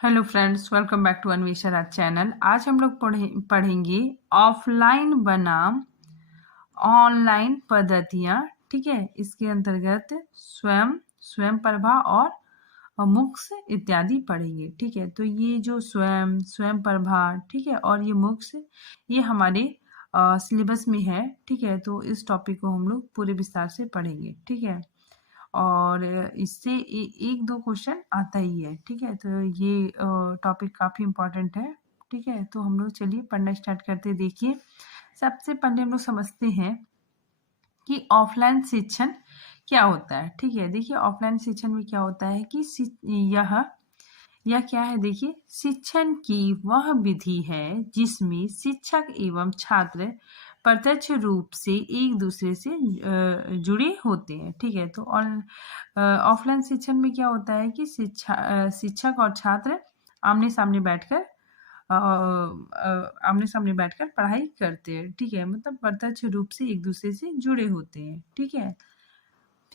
Hello friends, welcome back to Anvesha Raj channel. आज हम लोग पढ़ेंगे ऑफलाइन बनाम ऑनलाइन पद्धतियाँ। ठीक है, इसके अंतर्गत स्वयं, स्वयं प्रभा और मुक्स इत्यादि पढ़ेंगे। ठीक है, तो ये जो स्वयं, स्वयं प्रभा, ठीक है, और ये मुक्स, ये हमारे सिलेबस में है। ठीक है, तो इस टॉपिक को हम लोग पूरे विस्तार से पढ़ेंगे। ठीक है, और इससे एक दो क्वेश्चन आता ही है। ठीक है, तो ये टॉपिक काफ़ी इम्पोर्टेंट है। ठीक है, तो हम लोग चलिए पढ़ना स्टार्ट करते हैं। देखिए, सबसे पहले हम लोग समझते हैं कि ऑफलाइन शिक्षण क्या होता है। ठीक है, देखिए ऑफलाइन शिक्षण में क्या होता है कि यह क्या है। देखिए, शिक्षण की वह विधि है जिसमें शिक्षक एवं छात्र प्रत्यक्ष रूप से एक दूसरे से जुड़े होते हैं। ठीक है, तो ऑफलाइन शिक्षण में क्या होता है कि शिक्षक और छात्र आमने सामने बैठकर आमने सामने बैठकर पढ़ाई करते हैं। ठीक है, मतलब प्रत्यक्ष रूप से एक दूसरे से जुड़े होते हैं। ठीक है,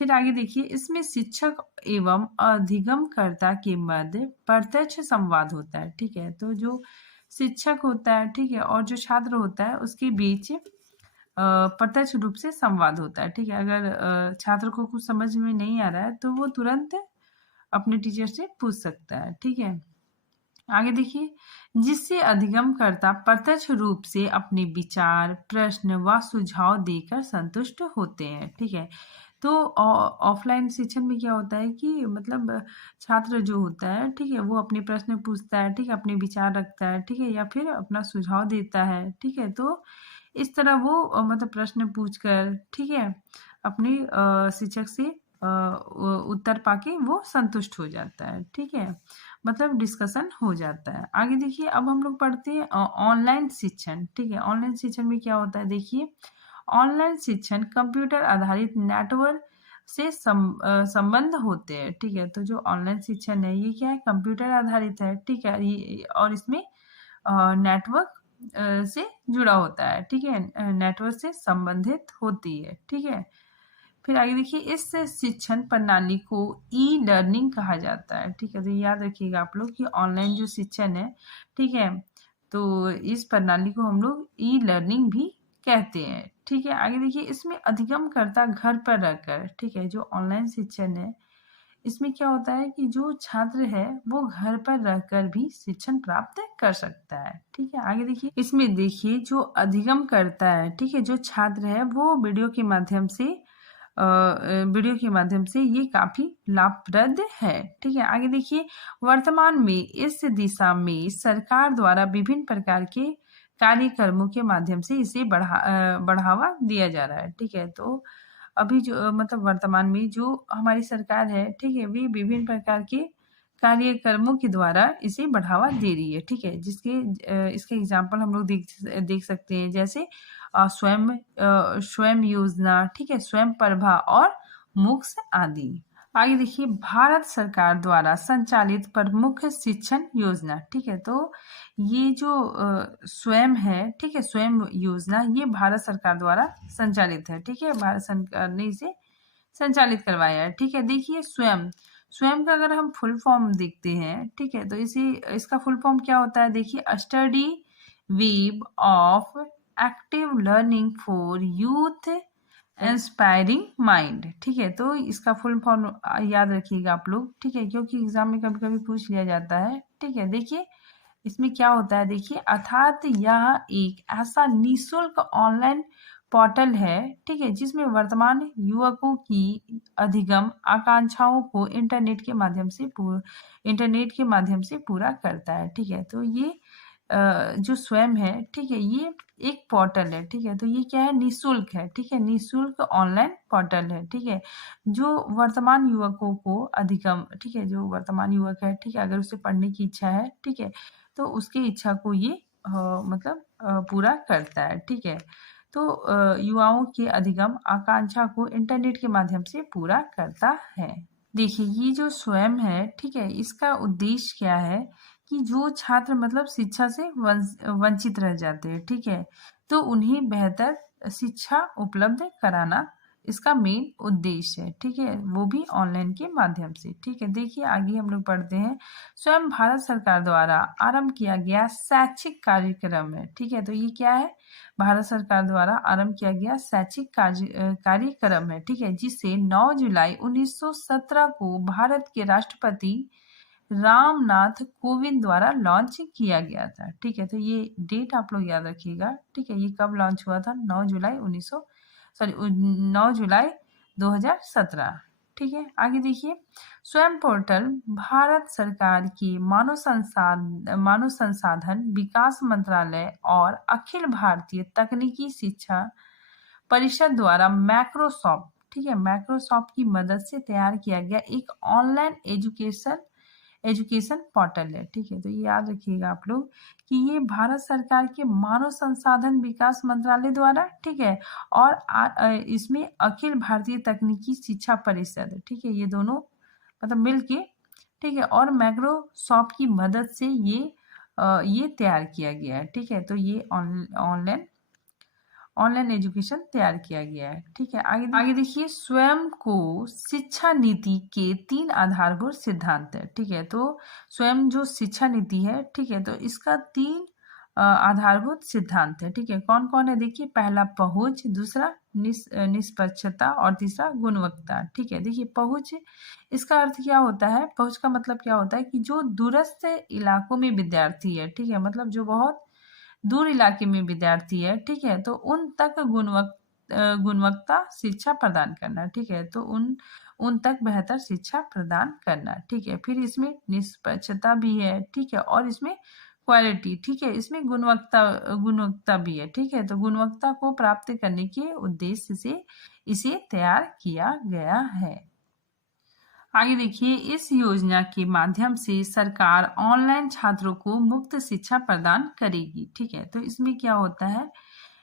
फिर आगे देखिए, इसमें शिक्षक एवं अधिगमकर्ता के मध्य प्रत्यक्ष संवाद होता है। ठीक है, तो जो शिक्षक होता है, ठीक है, और जो छात्र होता है उसके बीच प्रत्यक्ष रूप से संवाद होता है। ठीक है, अगर छात्र को कुछ समझ में नहीं आ रहा है तो वो तुरंत अपने टीचर से पूछ सकता है। ठीक है, आगे देखिए, जिससे अधिगमकर्ता प्रत्यक्ष रूप से अपने विचार, प्रश्न व सुझाव देकर संतुष्ट होते हैं। ठीक है, तो ऑफलाइन शिक्षण में क्या होता है कि मतलब छात्र जो होता है, ठीक है, वो अपने प्रश्न पूछता है, ठीक है, अपने विचार रखता है, ठीक है, या फिर अपना सुझाव देता है। ठीक है, तो इस तरह वो मतलब प्रश्न पूछकर, ठीक है, अपने शिक्षक से उत्तर पाके वो संतुष्ट हो जाता है। ठीक है, मतलब डिस्कशन हो जाता है। आगे देखिए, अब हम लोग पढ़ते हैं ऑनलाइन शिक्षण। ठीक है, ऑनलाइन शिक्षण में क्या होता है। देखिए, ऑनलाइन शिक्षण कंप्यूटर आधारित नेटवर्क से संबंध होते हैं। ठीक है, तो जो ऑनलाइन शिक्षण है ये क्या है, कंप्यूटर आधारित है। ठीक है, और इसमें नेटवर्क से जुड़ा होता है। ठीक है, नेटवर्क से संबंधित होती है। ठीक है, फिर आगे देखिए, इस शिक्षण प्रणाली को ई लर्निंग कहा जाता है। ठीक है, तो याद रखिएगा आप लोग कि ऑनलाइन जो शिक्षण है, ठीक है, तो इस प्रणाली को हम लोग ई लर्निंग भी कहते हैं। ठीक है, आगे देखिए, इसमें अधिगमकर्ता घर पर रहकर, ठीक है, जो ऑनलाइन शिक्षण है इसमें क्या होता है कि जो छात्र है वो घर पर रहकर भी शिक्षण प्राप्त कर सकता है। ठीक है, आगे देखिए, इसमें देखिए जो अधिगम करता है, ठीक है, जो छात्र है वो वीडियो के माध्यम से ये काफी लाभप्रद है। ठीक है, आगे देखिए, वर्तमान में इस दिशा में सरकार द्वारा विभिन्न प्रकार के कार्यक्रमों के माध्यम से इसे बढ़ावा दिया जा रहा है। ठीक है, तो अभी जो मतलब वर्तमान में जो हमारी सरकार है, ठीक है, वे विभिन्न प्रकार के कार्यक्रमों के द्वारा इसे बढ़ावा दे रही है। ठीक है, इसके एग्जाम्पल हम लोग देख सकते हैं, जैसे स्वयं योजना, ठीक है, स्वयं प्रभा और मुक्स आदि। आगे देखिए, भारत सरकार द्वारा संचालित प्रमुख शिक्षण योजना। ठीक है, तो ये जो स्वयं है, ठीक है, स्वयं योजना ये भारत सरकार द्वारा संचालित है। ठीक है, भारत सरकार ने इसे संचालित करवाया है। ठीक है, देखिए स्वयं, स्वयं का अगर हम फुल फॉर्म देखते हैं, ठीक है, तो इसका फुल फॉर्म क्या होता है। देखिए, study web of active learning for youth inspiring mind. ठीक है, तो इसका फुल फॉर्म याद रखिएगा आप लोग। ठीक है, क्योंकि एग्जाम में कभी कभी पूछ लिया जाता है। ठीक है, देखिए इसमें क्या होता है। देखिए, अर्थात यह एक ऐसा निःशुल्क ऑनलाइन पोर्टल है, ठीक है, जिसमें वर्तमान युवकों की अधिगम आकांक्षाओं को इंटरनेट के माध्यम से पूरा करता है। ठीक है, तो ये जो स्वयं है, ठीक है, ये एक पोर्टल है। ठीक है, तो ये क्या है, निःशुल्क है। ठीक है, निःशुल्क ऑनलाइन पोर्टल है। ठीक है, जो वर्तमान युवकों को अधिगम, ठीक है, जो वर्तमान युवक है, ठीक है, अगर उसे पढ़ने की इच्छा है, ठीक है, तो उसकी इच्छा को ये मतलब पूरा करता है। ठीक है, तो युवाओं के अधिगम आकांक्षा को इंटरनेट के माध्यम से पूरा करता है। देखिए, ये जो स्वयं है, ठीक है, इसका उद्देश्य क्या है कि जो छात्र मतलब शिक्षा से वंचित रह जाते हैं, ठीक है, तो उन्हें बेहतर शिक्षा उपलब्ध कराना इसका मेन उद्देश्य है, ठीक है, वो भी ऑनलाइन के माध्यम से। ठीक है, देखिए आगे हम लोग पढ़ते हैं। स्वयं भारत सरकार द्वारा आरंभ किया गया शैक्षिक कार्यक्रम है। ठीक है, तो ये क्या है? भारत सरकार द्वारा आरंभ किया गया शैक्षिक कार्यक्रम है। ठीक है, जिसे 9 जुलाई 1917 को भारत के राष्ट्रपति रामनाथ कोविंद द्वारा लॉन्च किया गया था। ठीक है, तो ये डेट आप लोग याद रखिएगा। ठीक है, ये कब लॉन्च हुआ था? 9 जुलाई 2017। ठीक है, आगे देखिए। स्वयं पोर्टल भारत सरकार की मानव संसाधन विकास मंत्रालय और अखिल भारतीय तकनीकी शिक्षा परिषद द्वारा माइक्रोसॉफ्ट, ठीक है, माइक्रोसॉफ्ट की मदद से तैयार किया गया एक ऑनलाइन एजुकेशन पोर्टल है। ठीक है, तो ये याद रखिएगा आप लोग कि ये भारत सरकार के मानव संसाधन विकास मंत्रालय द्वारा, ठीक है, और इसमें अखिल भारतीय तकनीकी शिक्षा परिषद है। ठीक है, ये दोनों मतलब मिलके, ठीक है, और माइक्रोसॉफ्ट की मदद से ये तैयार किया गया है। ठीक है, तो ये ऑनलाइन एजुकेशन तैयार किया गया है। ठीक है, आगे देखिए। स्वयं को शिक्षा नीति के 3 आधारभूत सिद्धांत है। ठीक है, तो स्वयं जो शिक्षा नीति है, ठीक है, तो इसका 3 आधारभूत सिद्धांत है। ठीक है, कौन कौन है? देखिए, पहला पहुंच, दूसरा निष्पक्षता और तीसरा गुणवत्ता। ठीक है, देखिए पहुंच, इसका अर्थ क्या होता है? पहुंच का मतलब क्या होता है कि जो दूरस्थ इलाकों में विद्यार्थी है, ठीक है, मतलब जो बहुत दूर इलाके में विद्यार्थी है, ठीक है, तो उन तक गुणवत्ता शिक्षा प्रदान करना। ठीक है, तो उन तक बेहतर शिक्षा प्रदान करना। ठीक है, फिर इसमें निष्पक्षता भी है। ठीक है, और इसमें क्वालिटी, ठीक है, इसमें गुणवत्ता भी है। ठीक है, तो गुणवत्ता को प्राप्त करने के उद्देश्य से इसे तैयार किया गया है। आगे देखिए। इस योजना के माध्यम से सरकार ऑनलाइन छात्रों को मुफ्त शिक्षा प्रदान करेगी। ठीक है, तो इसमें क्या होता है?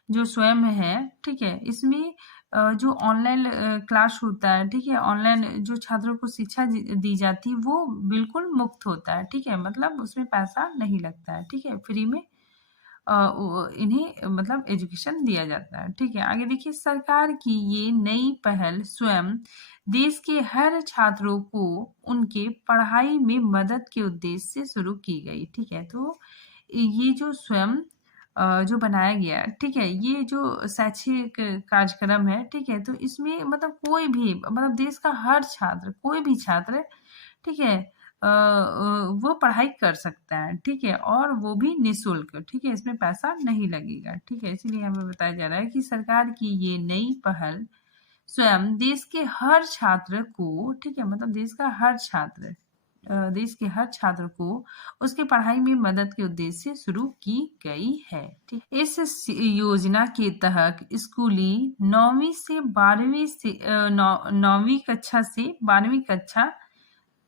जो स्वयं है, ठीक है, इसमें जो ऑनलाइन क्लास होता है, ठीक है, ऑनलाइन जो छात्रों को शिक्षा दी जाती है वो बिल्कुल मुफ्त होता है। ठीक है, मतलब उसमें पैसा नहीं लगता है। ठीक है, फ्री में इन्हें मतलब एजुकेशन दिया जाता है। ठीक है, आगे देखिए। सरकार की ये नई पहल स्वयं देश के हर छात्रों को उनके पढ़ाई में मदद के उद्देश्य से शुरू की गई। ठीक है, तो ये जो स्वयं जो बनाया गया, ठीक है, ये जो शैक्षिक कार्यक्रम है, ठीक है, तो इसमें मतलब कोई भी मतलब देश का हर छात्र, कोई भी छात्र, ठीक है, वो पढ़ाई कर सकता है। ठीक है, और वो भी निःशुल्क। ठीक है, इसमें पैसा नहीं लगेगा। ठीक है, इसीलिए हमें बताया जा रहा है कि सरकार की ये नई पहल स्वयं देश के हर छात्र को, ठीक है, मतलब देश के हर छात्र को उसके पढ़ाई में मदद के उद्देश्य से शुरू की गई है। ठीक, इस योजना के तहत स्कूली 9वीं कक्षा से 12वीं कक्षा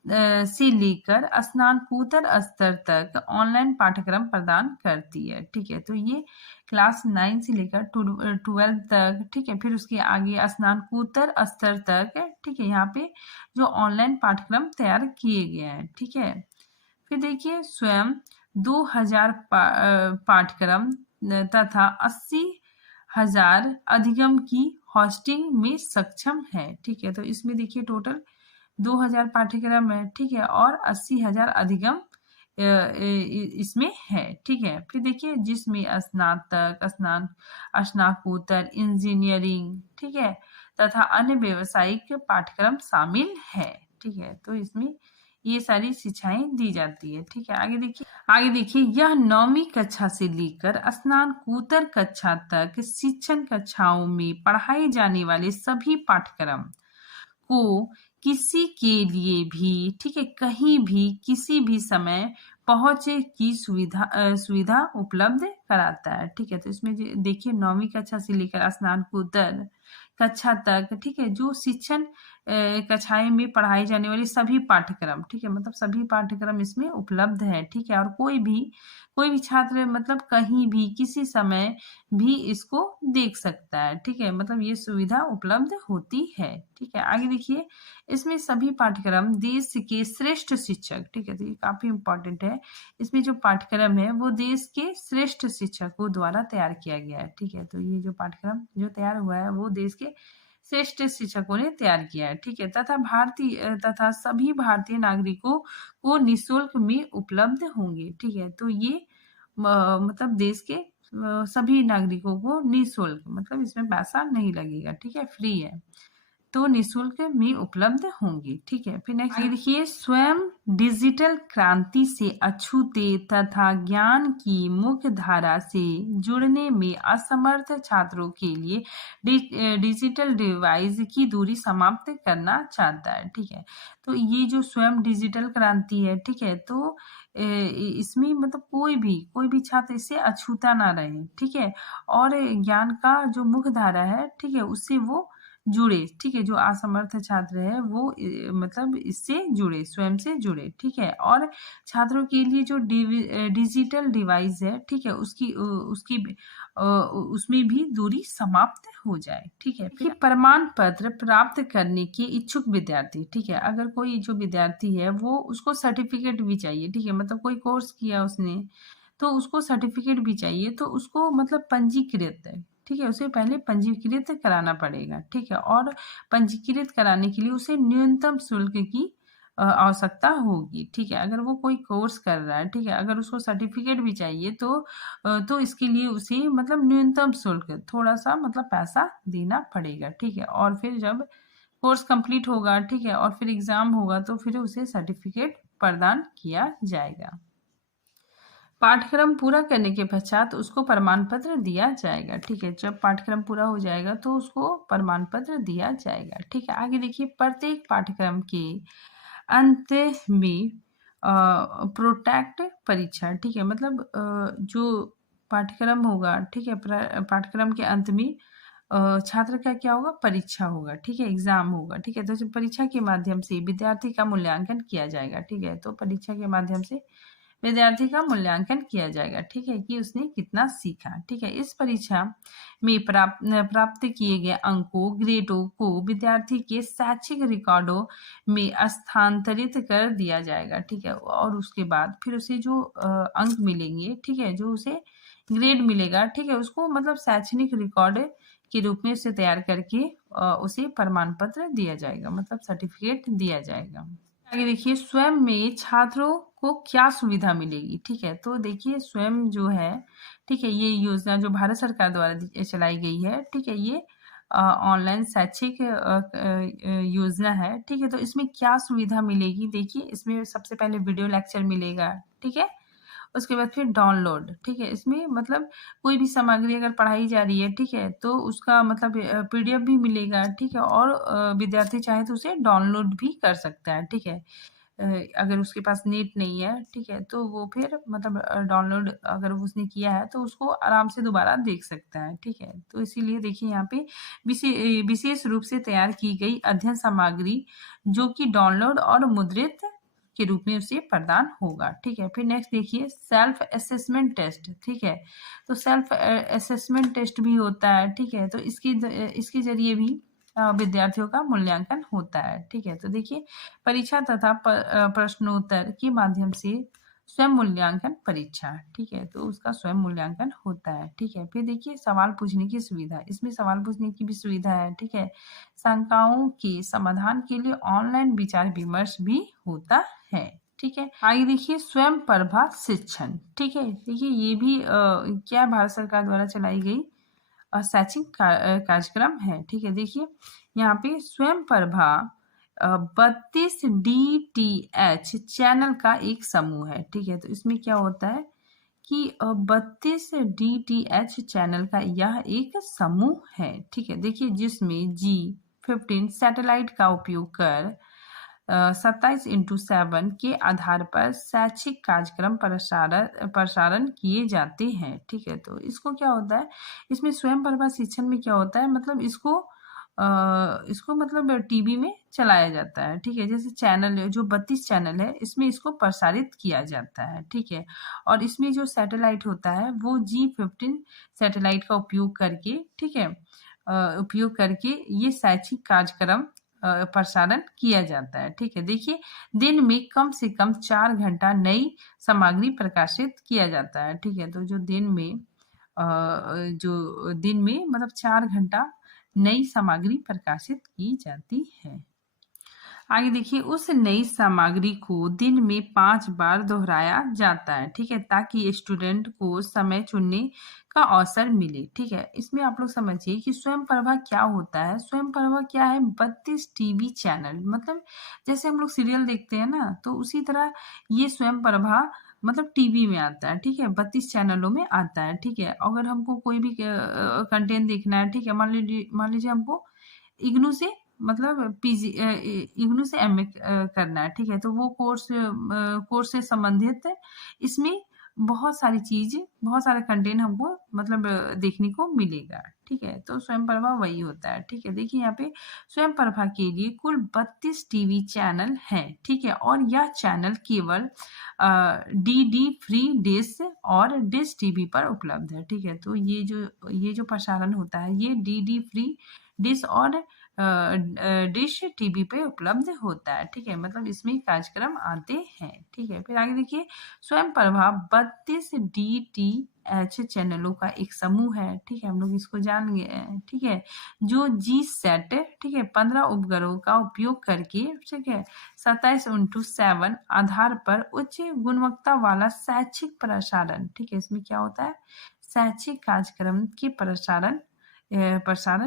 से लेकर स्नातकोत्तर स्तर तक ऑनलाइन पाठ्यक्रम प्रदान करती है। ठीक है, तो ये क्लास 9 से लेकर 12 तक, ठीक है, फिर उसके आगे स्नातकोत्तर स्तर तक, ठीक है, यहाँ पे जो ऑनलाइन पाठ्यक्रम तैयार किए गए हैं। ठीक है, फिर देखिए। स्वयं 2000 पाठ्यक्रम तथा 80,000 अधिगम की होस्टिंग में सक्षम है। ठीक है, तो इसमें देखिए टोटल 2000 पाठ्यक्रम है। ठीक है, और 80,000 अधिगम इसमें है। ठीक है, फिर देखिए जिसमें स्नातक, स्नातकोत्तर, इंजीनियरिंग, ठीक है, तथा अन्य व्यावसायिक पाठ्यक्रम शामिल है। ठीक है, तो इसमें ये सारी शिक्षाएं दी जाती है। ठीक है, आगे देखिए। यह 9वीं कक्षा से लेकर स्नातकोत्तर कक्षा तक शिक्षण कक्षाओं में पढ़ाए जाने वाले सभी पाठ्यक्रम को किसी के लिए भी, ठीक है, कहीं भी किसी भी समय पहुंचे की सुविधा उपलब्ध कराता है। ठीक है, तो इसमें देखिए 9वीं कक्षा से लेकर स्नातकोत्तर कक्षा तक, ठीक है, जो शिक्षण कक्षाएं में पढ़ाई जाने वाली सभी पाठ्यक्रम, ठीक है, मतलब सभी पाठ्यक्रम इसमें उपलब्ध है। ठीक है, और कोई भी छात्र मतलब कहीं भी किसी समय भी इसको देख सकता है। ठीक है, मतलब ये सुविधा उपलब्ध होती है। ठीक है, आगे देखिए। इसमें सभी पाठ्यक्रम देश के श्रेष्ठ शिक्षक, ठीक है, तो ये काफी इंपॉर्टेंट है। इसमें जो पाठ्यक्रम है वो देश के श्रेष्ठ शिक्षकों द्वारा तैयार किया गया है। ठीक है, तो ये जो पाठ्यक्रम जो तैयार हुआ है वो देश के श्रेष्ठ शिक्षकों ने तैयार किया है, ठीक है, तथा सभी भारतीय नागरिकों को निःशुल्क में उपलब्ध होंगे, ठीक है। तो ये मतलब देश के सभी नागरिकों को निःशुल्क, मतलब इसमें पैसा नहीं लगेगा, ठीक है, फ्री है, तो निःशुल्क में उपलब्ध होंगी, ठीक है। फिर नेक्स्ट देखिए, स्वयं डिजिटल क्रांति से अछूते तथा ज्ञान की मुख्य धारा से जुड़ने में असमर्थ छात्रों के लिए डिजिटल डिवाइस की दूरी समाप्त करना चाहता है, ठीक है। तो ये जो स्वयं डिजिटल क्रांति है, ठीक है, तो इसमें मतलब कोई भी छात्र इससे अछूता ना रहे, ठीक है, और ज्ञान का जो मुख्य धारा है, ठीक है, उससे वो जुड़े, ठीक है, जो असमर्थ छात्र है वो मतलब इससे जुड़े, स्वयं से जुड़े, ठीक है। और छात्रों के लिए जो डिजिटल डिवाइस है, ठीक है, उसमें भी दूरी समाप्त हो जाए, ठीक है। फिर प्रमाण पत्र प्राप्त करने के इच्छुक विद्यार्थी, ठीक है, अगर कोई जो विद्यार्थी है वो उसको सर्टिफिकेट भी चाहिए, ठीक है, मतलब कोई कोर्स किया उसने तो उसको सर्टिफिकेट भी चाहिए, तो उसको मतलब पंजीकृत, ठीक है, उसे पहले पंजीकृत कराना पड़ेगा, ठीक है। और पंजीकृत कराने के लिए उसे न्यूनतम शुल्क की आवश्यकता होगी, ठीक है। अगर वो कोई कोर्स कर रहा है, ठीक है, अगर उसको सर्टिफिकेट भी चाहिए तो इसके लिए उसे मतलब न्यूनतम शुल्क थोड़ा सा मतलब पैसा देना पड़ेगा, ठीक है। और फिर जब कोर्स कंप्लीट होगा, ठीक है, और फिर एग्जाम होगा तो फिर उसे सर्टिफिकेट प्रदान किया जाएगा। पाठ्यक्रम पूरा करने के पश्चात उसको प्रमाण पत्र दिया जाएगा, ठीक है। जब पाठ्यक्रम पूरा हो जाएगा तो उसको प्रमाण पत्र दिया जाएगा, ठीक है। आगे देखिए, प्रत्येक पाठ्यक्रम के अंत में प्रोटेक्ट परीक्षा, ठीक है, मतलब जो पाठ्यक्रम होगा, ठीक है, पाठ्यक्रम के अंत में छात्र का क्या होगा, परीक्षा होगा, ठीक है, एग्जाम होगा, ठीक है। तो परीक्षा के माध्यम से विद्यार्थी का मूल्यांकन किया जाएगा, ठीक है। तो परीक्षा के माध्यम से विद्यार्थी का मूल्यांकन किया जाएगा, ठीक है, कि उसने कितना सीखा, ठीक है। इस परीक्षा में प्राप्त किए गए अंकों, ग्रेडों को विद्यार्थी के शैक्षिक रिकॉर्डों में स्थानांतरित कर दिया जाएगा, ठीक है। और उसके बाद फिर उसे जो अंक मिलेंगे, ठीक है, जो उसे ग्रेड मिलेगा, ठीक है, उसको मतलब शैक्षणिक रिकॉर्ड के रूप में उसे तैयार करके उसे प्रमाण पत्र दिया जाएगा, मतलब सर्टिफिकेट दिया जाएगा। आगे देखिए, स्वयं में छात्रों को क्या सुविधा मिलेगी, ठीक है। तो देखिए, स्वयं जो है, ठीक है, ये योजना जो भारत सरकार द्वारा चलाई गई है, ठीक है, ये ऑनलाइन शैक्षिक योजना है, ठीक है। तो इसमें क्या सुविधा मिलेगी, देखिए, इसमें सबसे पहले वीडियो लेक्चर मिलेगा, ठीक है। उसके बाद फिर डाउनलोड, ठीक है, इसमें मतलब कोई भी सामग्री अगर पढ़ाई जा रही है, ठीक है, तो उसका मतलब पीडीएफ भी मिलेगा, ठीक है। और विद्यार्थी चाहे तो उसे डाउनलोड भी कर सकता है, ठीक है। अगर उसके पास नेट नहीं है, ठीक है, तो वो फिर मतलब डाउनलोड अगर उसने किया है तो उसको आराम से दोबारा देख सकता है, ठीक है। तो इसीलिए देखिए, यहाँ पे विशेष रूप से तैयार की गई अध्ययन सामग्री जो कि डाउनलोड और मुद्रित के रूप में उसे प्रदान होगा, ठीक है। फिर नेक्स्ट देखिए, सेल्फ असेसमेंट टेस्ट, ठीक है। तो सेल्फ असेसमेंट टेस्ट भी होता है, ठीक है। तो इसके जरिए भी विद्यार्थियों का मूल्यांकन होता है, ठीक है। तो देखिए, परीक्षा तथा प्रश्नोत्तर के माध्यम से स्वयं मूल्यांकन परीक्षा, ठीक है, तो उसका स्वयं मूल्यांकन होता है, ठीक है। फिर देखिए, सवाल पूछने की सुविधा, इसमें सवाल पूछने की भी सुविधा है, ठीक है। शंकाओं के समाधान के लिए ऑनलाइन विचार विमर्श भी होता है, ठीक है। आगे देखिए, स्वयं प्रभा शिक्षण, ठीक है। देखिए, ये भी क्या भारत सरकार द्वारा चलाई गई शैक्षिक कार्यक्रम है, ठीक है। देखिए, यहाँ पे स्वयं प्रभा 32 DTH चैनल का एक समूह है, ठीक है। तो इसमें क्या होता है कि 32 DTH चैनल का यह एक समूह है, ठीक है। देखिए, जिसमें G15 सैटेलाइट का उपयोग कर 27x7 के आधार पर शैक्षिक कार्यक्रम प्रसारण किए जाते हैं, ठीक है। तो इसको क्या होता है, इसमें स्वयं प्रभा शिक्षण में क्या होता है, मतलब इसको मतलब टीवी में चलाया जाता है, ठीक है। जैसे चैनल जो 32 चैनल है, इसमें इसको प्रसारित किया जाता है, ठीक है। और इसमें जो सैटेलाइट होता है वो G15 सैटेलाइट का उपयोग करके, ठीक है, उपयोग करके ये शैक्षिक कार्यक्रम प्रसारण किया जाता है, ठीक है। देखिए, दिन में कम से कम 4 घंटा नई सामग्री प्रकाशित किया जाता है, ठीक है। तो जो दिन में मतलब 4 घंटा नई सामग्री प्रकाशित की जाती है। आगे देखिए, उस नई सामग्री को दिन में 5 बार दोहराया जाता है, ठीक है, ताकि स्टूडेंट को समय चुनने का अवसर मिले, ठीक है। इसमें आप लोग समझिए कि स्वयं प्रभा क्या होता है। स्वयं प्रभा क्या है? 32 टीवी चैनल, मतलब जैसे हम लोग सीरियल देखते हैं ना, तो उसी तरह ये स्वयं प्रभा मतलब टीवी में आता है, ठीक है, 32 चैनलों में आता है, ठीक है। अगर हमको कोई भी कंटेंट देखना है, ठीक है, मान लीजिए हमको इग्नू से मतलब पीजी इग्नू से एमए करना है, ठीक है, तो वो कोर्स से संबंधित इसमें बहुत सारी चीज, बहुत सारे कंटेंट हमको मतलब देखने को मिलेगा, ठीक है। तो स्वयं प्रभा वही होता है, ठीक है। देखिए यहाँ पे स्वयं प्रभा के लिए कुल 32 टीवी चैनल हैं, ठीक है, और यह चैनल केवल डीडी फ्री डिश और डिश टीवी पर उपलब्ध है, ठीक है। तो ये जो प्रसारण होता है ये डीडी फ्री डिश और डिश टीवी पे उपलब्ध होता है, ठीक है, मतलब इसमें कार्यक्रम आते हैं, ठीक है। फिर आगे देखिए, स्वयं प्रभा 32 DTH चैनलों का एक समूह है, ठीक है, हम लोग इसको जान गए हैं, ठीक है, जो जी सेट, ठीक है, 15 उपग्रहों का उपयोग करके, ठीक है, 27x7 आधार पर उच्च गुणवत्ता वाला शैक्षिक प्रसारण, ठीक है, इसमें क्या होता है? शैक्षिक कार्यक्रम के प्रसारण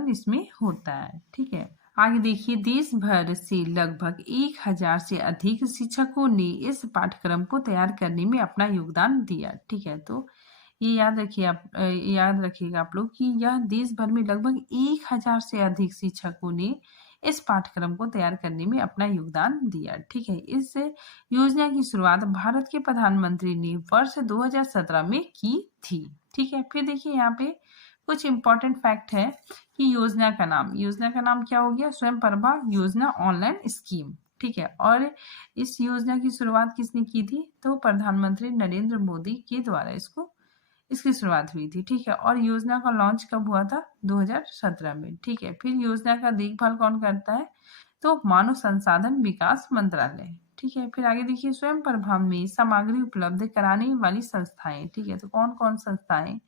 इसमें होता है, ठीक है। आगे देखिए, देश भर से लगभग 1000 से अधिक शिक्षकों ने इस पाठ्यक्रम को तैयार करने में अपना योगदान दिया, ठीक है। तो ये याद रखिएगा आप लोग कि यह देश भर में लगभग 1000 से अधिक शिक्षकों ने इस पाठ्यक्रम को तैयार करने में अपना योगदान दिया, ठीक है। इस योजना की शुरुआत भारत के प्रधानमंत्री ने वर्ष 2017 में की थी, ठीक है। फिर देखिए यहाँ पे कुछ इंपॉर्टेंट फैक्ट है कि योजना का नाम क्या हो गया? स्वयं प्रभा योजना ऑनलाइन स्कीम, ठीक है। और इस योजना की शुरुआत किसने की थी? तो प्रधानमंत्री नरेंद्र मोदी के द्वारा इसकी शुरुआत हुई थी, ठीक है। और योजना का लॉन्च कब हुआ था? 2017 में, ठीक है। फिर योजना का देखभाल कौन करता है? तो मानव संसाधन विकास मंत्रालय, ठीक है। फिर आगे देखिए, स्वयं प्रभा में सामग्री उपलब्ध कराने वाली संस्थाएं, ठीक है, तो कौन कौन संस्थाएं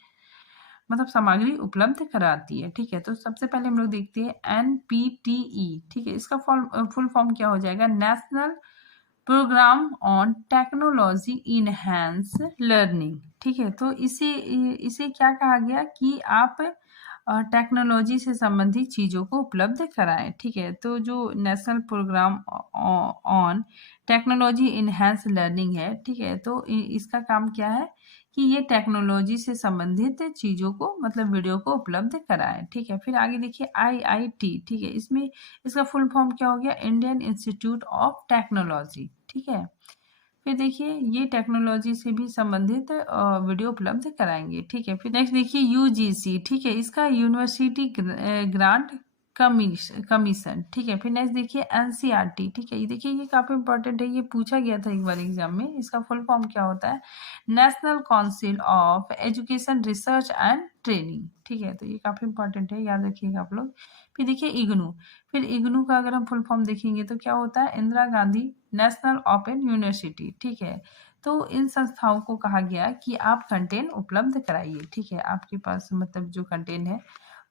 मतलब सामग्री उपलब्ध कराती है, ठीक है। तो सबसे पहले हम लोग देखते हैं NPTE, ठीक है, इसका फुल फॉर्म क्या हो जाएगा? National programme on technology enhance learning, ठीक है। तो इसे इसे क्या कहा गया कि आप टेक्नोलॉजी से संबंधित चीज़ों को उपलब्ध कराएं, ठीक है। तो जो national programme on technology enhance learning है, ठीक है, तो इसका काम क्या है कि ये टेक्नोलॉजी से संबंधित चीज़ों को मतलब वीडियो को उपलब्ध कराएं, ठीक है। फिर आगे देखिए IIT, ठीक है, इसमें इसका फुल फॉर्म क्या हो गया? इंडियन इंस्टीट्यूट ऑफ टेक्नोलॉजी, ठीक है। फिर देखिए ये टेक्नोलॉजी से भी संबंधित वीडियो उपलब्ध कराएंगे, ठीक है। फिर नेक्स्ट देखिए UGC, ठीक है, इसका यूनिवर्सिटी ग्रांट कमीशन, ठीक है। फिर नेक्स्ट देखिए NCERT, ठीक है, ये देखिए ये काफी इंपॉर्टेंट है, ये पूछा गया था एक बार एग्जाम में। इसका फुल फॉर्म क्या होता है? National council of education research and training, ठीक है। तो ये काफी इंपॉर्टेंट है, याद रखिएगा आप लोग। फिर देखिए इग्नू, फिर इग्नू का अगर हम फुल फॉर्म देखेंगे तो क्या होता है? Indira Gandhi national open university, ठीक है। तो इन संस्थाओं को कहा गया कि आप कंटेंट उपलब्ध कराइए, ठीक है, आपके पास मतलब जो कंटेंट है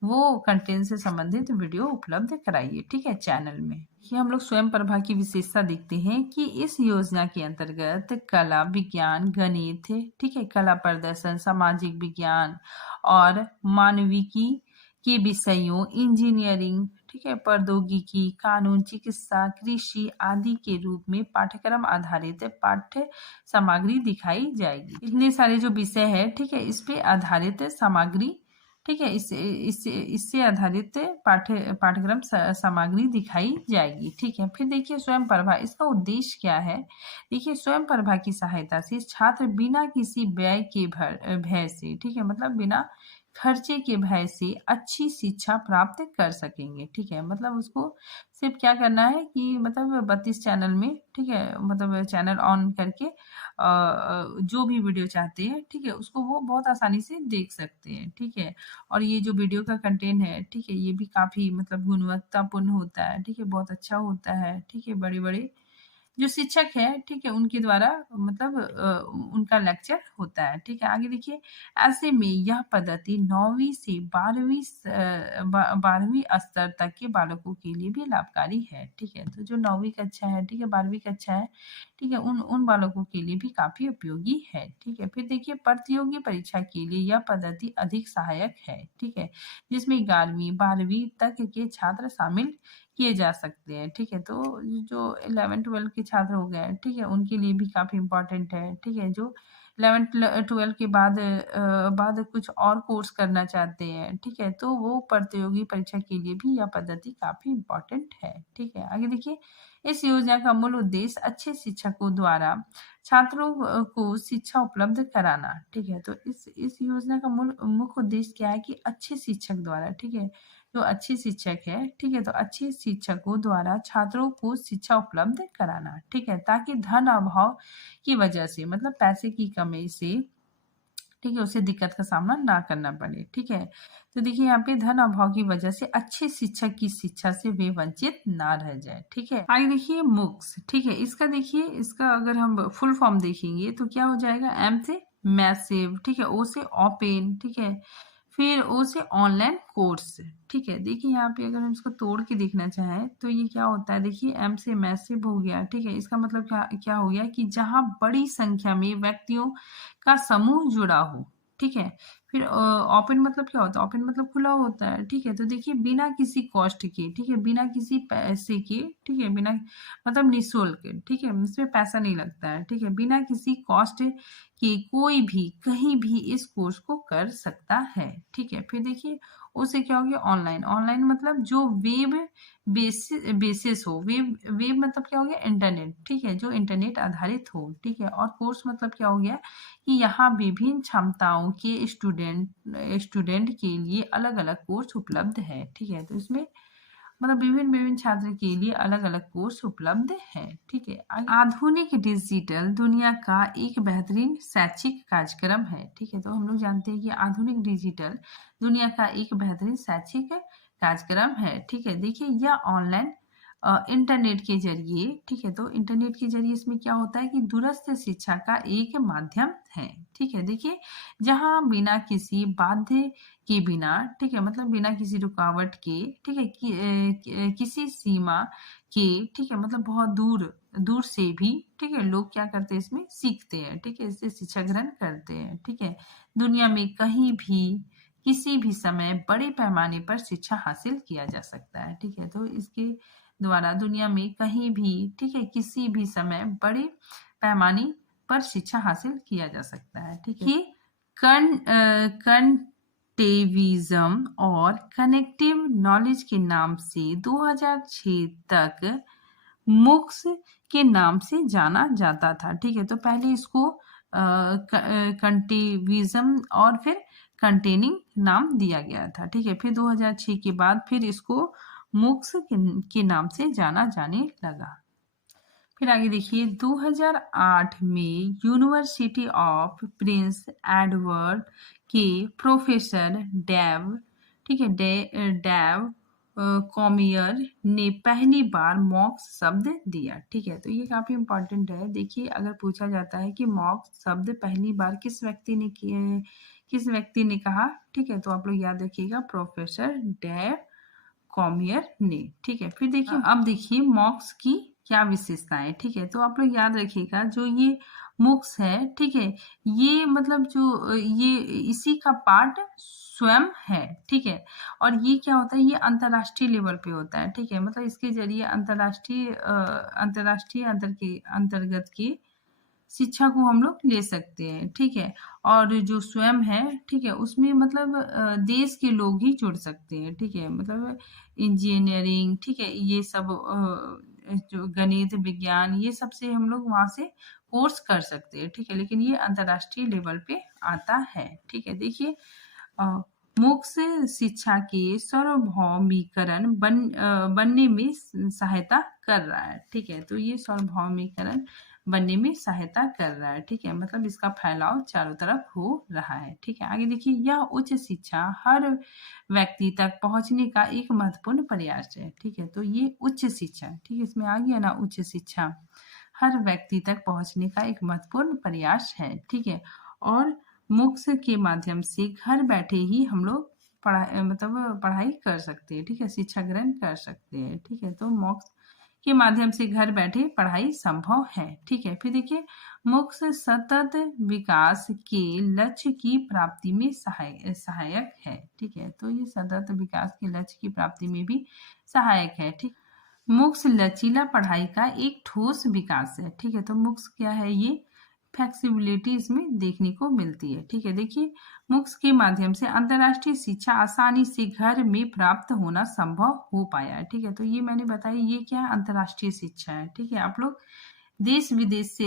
वो कंटेंट से संबंधित वीडियो उपलब्ध कराइए, ठीक है, चैनल में। ये हम लोग स्वयं प्रभा की विशेषता देखते हैं कि इस योजना के अंतर्गत कला, विज्ञान, गणित, ठीक है, कला प्रदर्शन, सामाजिक विज्ञान और मानविकी के विषयों, इंजीनियरिंग, ठीक है, प्रौद्योगिकी, कानून, चिकित्सा, कृषि आदि के रूप में पाठ्यक्रम आधारित पाठ्य सामग्री दिखाई जाएगी। इतने सारे जो विषय है, ठीक है, इस पे आधारित सामग्री, ठीक है, इससे आधारित पाठ्यक्रम सामग्री दिखाई जाएगी, ठीक है। फिर देखिए स्वयं प्रभा, इसका उद्देश्य क्या है? देखिए स्वयं प्रभा की सहायता से छात्र बिना किसी भय से, ठीक है, मतलब बिना खर्चे के भय से अच्छी शिक्षा प्राप्त कर सकेंगे, ठीक है। मतलब उसको सिर्फ क्या करना है कि मतलब 32 चैनल में, ठीक है, मतलब चैनल ऑन करके जो भी वीडियो चाहते हैं, ठीक है, उसको वो बहुत आसानी से देख सकते हैं, ठीक है। और ये जो वीडियो का कंटेंट है, ठीक है, ये भी काफ़ी मतलब गुणवत्तापूर्ण होता है, ठीक है, बहुत अच्छा होता है, ठीक है, बड़े बड़े जो शिक्षक है, ठीक है, उनके द्वारा मतलब उनका लेक्चर होता है, ठीक है। आगे देखिए, ऐसे में यह पद्धति 9वीं से 12वीं स्तर तक के बालकों के लिए भी लाभकारी है, ठीक है। तो जो 9वीं कक्षा है, ठीक है, 12वीं कक्षा है, ठीक है, उन उन बालकों के लिए भी काफी उपयोगी है, ठीक है। फिर देखिए, प्रतियोगी परीक्षा के लिए यह पद्धति अधिक सहायक है, ठीक है, जिसमें 11वीं 12वीं तक के छात्र शामिल किए जा सकते हैं, ठीक है। तो जो 11 12 के छात्र हो गए, ठीक है, उनके लिए भी काफ़ी इम्पोर्टेंट है, ठीक है। जो 11 12 के बाद कुछ और कोर्स करना चाहते हैं, ठीक है, तो वो प्रतियोगी परीक्षा के लिए भी यह पद्धति काफ़ी इम्पोर्टेंट है, ठीक है। आगे देखिए, इस योजना का मूल उद्देश्य अच्छे शिक्षकों द्वारा छात्रों को शिक्षा उपलब्ध कराना, ठीक है। तो इस योजना का मुख्य उद्देश्य क्या है कि अच्छे शिक्षक द्वारा, ठीक है, जो अच्छे शिक्षक है, ठीक है, तो अच्छे शिक्षकों द्वारा छात्रों को शिक्षा उपलब्ध कराना, ठीक है, ताकि धन अभाव की वजह से मतलब पैसे की कमी से, ठीक है, उसे दिक्कत का सामना ना करना पड़े, ठीक है। तो देखिए, यहाँ पे धन अभाव की वजह से अच्छे शिक्षक की शिक्षा से वे वंचित ना रह जाए, ठीक है। आगे देखिए, मुक्स, ठीक है, इसका देखिए, इसका अगर हम फुल फॉर्म देखेंगे तो क्या हो जाएगा, एम से मैसिव, ठीक है, ओ से ओपन, ठीक है, फिर ओ से ऑनलाइन कोर्स, ठीक है। देखिए, यहाँ पे अगर हम इसको तोड़ के देखना चाहें तो ये क्या होता है, देखिए, एम से मैसिव हो गया, ठीक है, इसका मतलब क्या क्या हो गया कि जहाँ बड़ी संख्या में व्यक्तियों का समूह जुड़ा हो, ठीक है। फिर ओपन मतलब क्या होता है, ओपन मतलब खुला होता है, ठीक है। तो देखिए, बिना किसी कॉस्ट के, ठीक है, बिना किसी पैसे के, ठीक है, बिना मतलब निःशुल्क, ठीक है, इसमें पैसा नहीं लगता है, ठीक है, बिना किसी कॉस्ट कि कोई भी कहीं भी इस कोर्स को कर सकता है, ठीक है। फिर देखिए, उससे क्या हो गया, ऑनलाइन, ऑनलाइन मतलब जो वेब बेसिस हो, वेब वेब मतलब क्या हो गया, इंटरनेट, ठीक है, जो इंटरनेट आधारित हो, ठीक है। और कोर्स मतलब क्या हो गया कि यहाँ विभिन्न क्षमताओं के स्टूडेंट के लिए अलग अलग कोर्स उपलब्ध है, ठीक है। तो इसमें मतलब विभिन्न विभिन्न छात्र के लिए अलग अलग कोर्स उपलब्ध है, ठीक है। आधुनिक डिजिटल दुनिया का एक बेहतरीन शैक्षिक कार्यक्रम है, ठीक है। तो हम लोग जानते हैं कि आधुनिक डिजिटल दुनिया का एक बेहतरीन शैक्षिक कार्यक्रम है, ठीक है। देखिए, यह ऑनलाइन इंटरनेट के जरिए, ठीक है, तो इंटरनेट के जरिए इसमें क्या होता है कि दूरस्थ शिक्षा का एक माध्यम है, ठीक है। देखिए, जहाँ बिना किसी बाध्य के बिना, ठीक है, मतलब बिना किसी रुकावट के, ठीक है, किसी सीमा के, ठीक है, मतलब बहुत दूर दूर से भी, ठीक है, लोग क्या करते हैं, इसमें सीखते हैं, ठीक है, इससे शिक्षा ग्रहण करते हैं, ठीक है। दुनिया में कहीं भी किसी भी समय बड़े पैमाने पर शिक्षा हासिल किया जा सकता है, ठीक है। तो इसके द्वारा दुनिया में कहीं भी, ठीक है, किसी भी समय बड़े पैमाने पर शिक्षा हासिल किया जा सकता है, ठीक है। कंटेविज्म और कनेक्टिव नॉलेज के नाम से 2006 तक मुक्स के नाम से जाना जाता था, ठीक है। तो पहले इसको कंटेविज्म और फिर कंटेनिंग नाम दिया गया था, ठीक है। फिर 2006 के बाद फिर इसको मुक्स के नाम से जाना जाने लगा। फिर आगे देखिए, 2008 में यूनिवर्सिटी ऑफ प्रिंस एडवर्ड के प्रोफेसर डेव, ठीक है, डेव कॉमियर ने पहली बार मॉक्स शब्द दिया, ठीक है। तो ये काफी इंपॉर्टेंट है। देखिए, अगर पूछा जाता है कि मॉक्स शब्द पहली बार किस व्यक्ति ने कहा, ठीक है, तो आप लोग याद रखिएगा, प्रोफेसर डेव कॉमियर ने, ठीक है। फिर देखिए, अब देखिए मॉक्स की क्या विशेषताएं, ठीक है। तो आप लोग याद रखिएगा, जो ये मुक्स है, ठीक है, ये मतलब जो ये इसी का पार्ट स्वयं है, ठीक है। और ये क्या होता है, ये अंतर्राष्ट्रीय लेवल पे होता है, ठीक है, मतलब इसके जरिए अंतर्राष्ट्रीय अंतर्गत की शिक्षा को हम लोग ले सकते हैं, ठीक है। और जो स्वयं है, ठीक है, उसमें मतलब देश के लोग ही जुड़ सकते हैं, ठीक है, मतलब इंजीनियरिंग, ठीक है, ये सब जो गणित विज्ञान, ये सब से हम लोग वहाँ से कोर्स कर सकते हैं, ठीक है। लेकिन ये अंतर्राष्ट्रीय लेवल पे आता है, ठीक है। देखिए, मुक्स शिक्षा के सार्वभौमिकरण बनने में सहायता कर रहा है, ठीक है। तो ये सार्वभौमिकरण बनने में सहायता कर रहा है, ठीक है, मतलब इसका फैलाव चारों तरफ हो रहा है, ठीक है। आगे देखिए, यह उच्च शिक्षा हर व्यक्ति तक पहुंचने का एक महत्वपूर्ण प्रयास है, ठीक है। तो ये उच्च शिक्षा, ठीक है, इसमें आ गया ना उच्च शिक्षा, हर व्यक्ति तक पहुंचने का एक महत्वपूर्ण प्रयास है। ठीक है, और MOOCs के माध्यम से घर बैठे ही हम लोग मतलब पढ़ाई कर सकते हैं। ठीक है, शिक्षा ग्रहण कर सकते हैं। ठीक है, तो MOOCs के माध्यम से घर बैठे पढ़ाई संभव है। ठीक है, फिर देखिए MOOCs सतत विकास के लक्ष्य की प्राप्ति में सहायक है। ठीक है, तो ये सतत विकास के लक्ष्य की प्राप्ति में भी सहायक है। ठीक, MOOCs लचीला पढ़ाई का एक ठोस विकास है। ठीक है, तो MOOCs क्या है, ये फ्लेक्सिबिलिटी इसमें देखने को मिलती है। ठीक है, देखिए MOOCs के माध्यम से अंतर्राष्ट्रीय शिक्षा आसानी से घर में प्राप्त होना संभव हो पाया है। ठीक है, तो ये मैंने बताया, ये क्या है, अंतर्राष्ट्रीय शिक्षा है। ठीक है, आप लोग देश विदेश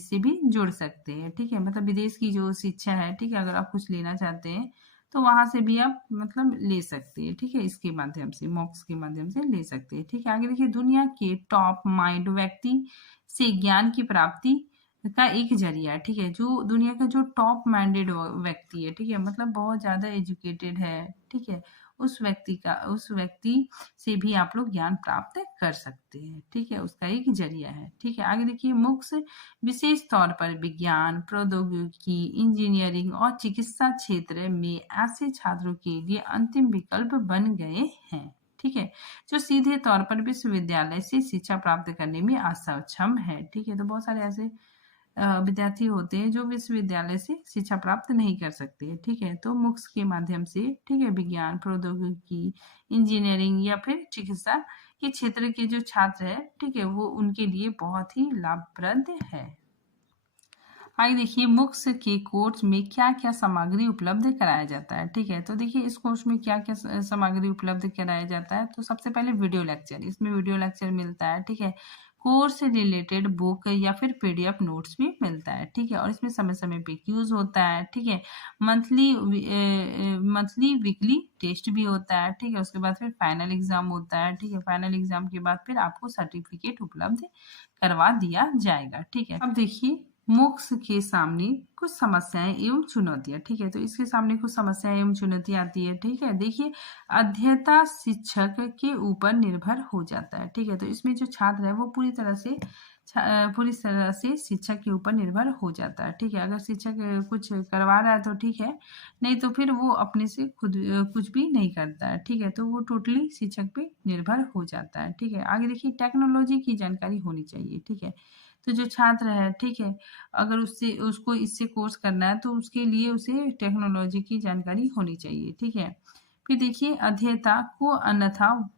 से भी जुड़ सकते हैं। ठीक है, मतलब विदेश की जो शिक्षा है, ठीक है, अगर आप कुछ लेना चाहते हैं तो वहां से भी आप मतलब ले सकते हैं। ठीक है, इसके माध्यम से MOOCs के माध्यम से ले सकते हैं। ठीक है, आगे देखिए दुनिया के टॉप माइंड व्यक्ति से ज्ञान की प्राप्ति का एक जरिया है। ठीक है, जो दुनिया का जो टॉप माइंडेड व्यक्ति है, ठीक है, मतलब बहुत ज्यादा एजुकेटेड है, ठीक है, उस व्यक्ति से भी आप लोग ज्ञान प्राप्त कर सकते हैं। ठीक है, उसका एक जरिया है। ठीक है, आगे देखिए MOOCs विशेष तौर पर विज्ञान, प्रौद्योगिकी, इंजीनियरिंग और चिकित्सा क्षेत्र में ऐसे छात्रों के लिए अंतिम विकल्प बन गए हैं। ठीक है, जो सीधे तौर पर विश्वविद्यालय से शिक्षा प्राप्त करने में असक्षम है। ठीक है, तो बहुत सारे ऐसे विद्यार्थी होते हैं जो विश्वविद्यालय से शिक्षा प्राप्त नहीं कर सकते। ठीक है, तो MOOCs के माध्यम से, ठीक है, विज्ञान, प्रौद्योगिकी, इंजीनियरिंग या फिर चिकित्सा के क्षेत्र के जो छात्र है, ठीक है, वो उनके लिए बहुत ही लाभप्रद है। आगे देखिए MOOCs के कोर्स में क्या क्या सामग्री उपलब्ध कराया जाता है। ठीक है, तो देखिए इस कोर्स में क्या क्या सामग्री उपलब्ध कराया जाता है। तो सबसे पहले वीडियो लेक्चर, इसमें वीडियो लेक्चर मिलता है। ठीक है, कोर्स से रिलेटेड बुक या फिर PDF नोट्स भी मिलता है। ठीक है, और इसमें समय समय पे क्यूज होता है। ठीक है, मंथली वीकली टेस्ट भी होता है। ठीक है, उसके बाद फिर फाइनल एग्जाम होता है। ठीक है, फाइनल एग्जाम के बाद फिर आपको सर्टिफिकेट उपलब्ध करवा दिया जाएगा। ठीक है, अब देखिए MOOCs के सामने कुछ समस्याएं एवं चुनौतियां। ठीक है, तो इसके सामने कुछ समस्याएं एवं चुनौतियां आती है। ठीक है, देखिए अध्येता शिक्षक के ऊपर निर्भर हो जाता है। ठीक है, तो इसमें जो छात्र है वो पूरी तरह से शिक्षक के ऊपर निर्भर हो जाता है। ठीक है, अगर शिक्षक कुछ करवा रहा है तो ठीक है, नहीं तो फिर वो अपने से खुद कुछ भी नहीं करता है। ठीक है, तो वो टोटली शिक्षक पे निर्भर हो जाता है। ठीक है, आगे देखिए टेक्नोलॉजी की जानकारी होनी चाहिए। ठीक है, तो जो छात्र है, ठीक है, अगर उसको इससे कोर्स करना है तो उसके लिए उसे टेक्नोलॉजी की जानकारी होनी चाहिए। ठीक है, फिर देखिए अध्येता को अन्यथा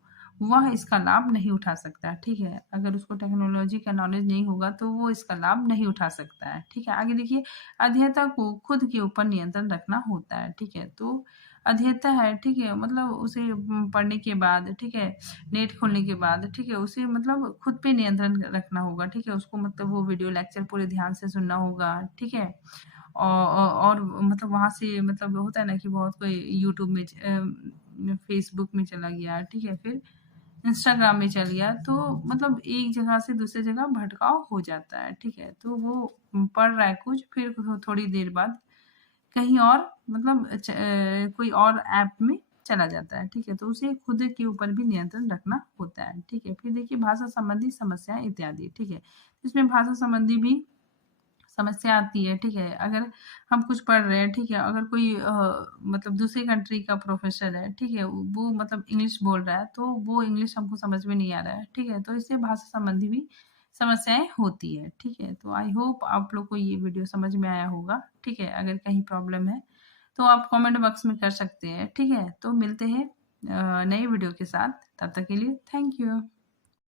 वह इसका लाभ नहीं उठा सकता। ठीक है, अगर उसको टेक्नोलॉजी का नॉलेज नहीं होगा तो वो इसका लाभ नहीं उठा सकता है। ठीक है, आगे देखिए अध्येता को खुद के ऊपर नियंत्रण रखना होता है। ठीक है, तो अध्येता है, ठीक है, मतलब उसे पढ़ने के बाद, ठीक है, नेट खोलने के बाद, ठीक है, उसे मतलब खुद पे नियंत्रण रखना होगा। ठीक है, उसको मतलब वो वीडियो लेक्चर पूरे ध्यान से सुनना होगा। ठीक है, और मतलब वहाँ से मतलब होता है ना कि बहुत कोई यूट्यूब में फेसबुक में चला गया, ठीक है, फिर इंस्टाग्राम में चल गया, तो मतलब एक जगह से दूसरी जगह भटकाव हो जाता है। ठीक है, तो वो पढ़ रहा है कुछ, फिर थोड़ी देर बाद कहीं और मतलब कोई और ऐप में चला जाता है। ठीक है, तो उसे खुद के ऊपर भी नियंत्रण रखना होता है। ठीक है, फिर देखिए भाषा संबंधी समस्याएं इत्यादि। ठीक है, इसमें भाषा संबंधी भी समस्या आती है। ठीक है, अगर हम कुछ पढ़ रहे हैं, ठीक है, अगर कोई मतलब दूसरे कंट्री का प्रोफेसर है, ठीक है, वो मतलब इंग्लिश बोल रहा है तो वो इंग्लिश हमको समझ में नहीं आ रहा है। ठीक है, तो इससे भाषा संबंधी भी समस्याएं होती है। ठीक है, तो आई होप आप लोग को ये वीडियो समझ में आया होगा। ठीक है, अगर कहीं प्रॉब्लम है तो आप कमेंट बॉक्स में कर सकते हैं। ठीक है, तो मिलते हैं नए वीडियो के साथ, तब तक के लिए थैंक यू।